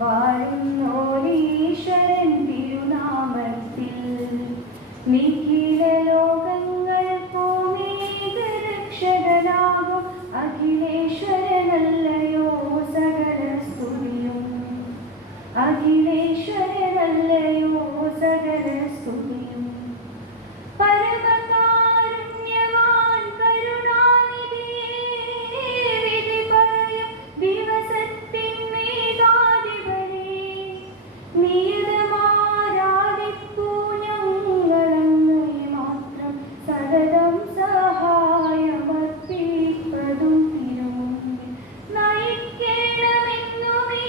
വാഴുന്നോരീശ്വരൻ തിരുനാമത്തിൽ നിഖില ലോകങ്ങൾക്കുമേക രക്ഷകനാകും അഖിലേശ്വരനല്ലയോ സകല സ്തുതിയും. അഖിലേശ്വരനല്ലയോ സകല സ്തുതിയും. പരമകാരുണ്യവാൻ കരുണാനിധിയേ, വിധി പറയും ദിവസത്തിൻ മേധാധിപനേ, നിയതമാരാധിപ്പൂ ഞങ്ങളങ്ങയെ മാത്രം സതതം സഹായമർപ്പിപ്പതും തിരുമുമ്പിൽ. നയിക്കണമെന്നുമേ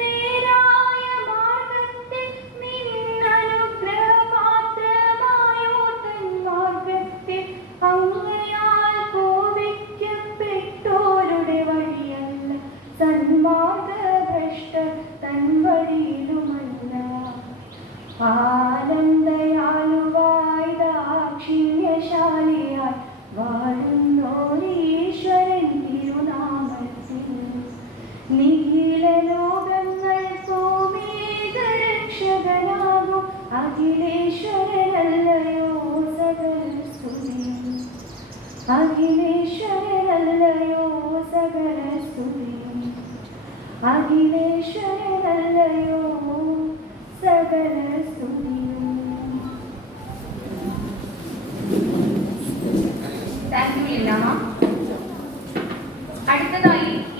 നേരായ മാർഗത്തിൽ നിന്നനുഗ്രഹപാത്രമായോ തൻ മാർഗത്തിൽ. അങ്ങയാൽ കോപിക്കപ്പെട്ടോരുടെ വഴിയല്ല, സന്മാർഗഭ്രഷ്ട തൻ വഴിയിലുമല്ല. ആനന്ദയാലുവായി ദാക്ഷിണ്യശാലിയായി വാഴുന്നോരീശ്വരൻ തിരുനാമത്തിൽ നിഖില ലോകങ്ങൾക്കുമേക രക്ഷകനാകും അഖിലേശ്വരനല്ലയോ സകല സ്തുതിയും. അഖിലേശ്വരനല്ലയോ സകല സ്തുതിയും. അഖിലേശ്വരനല്ലയോ സകല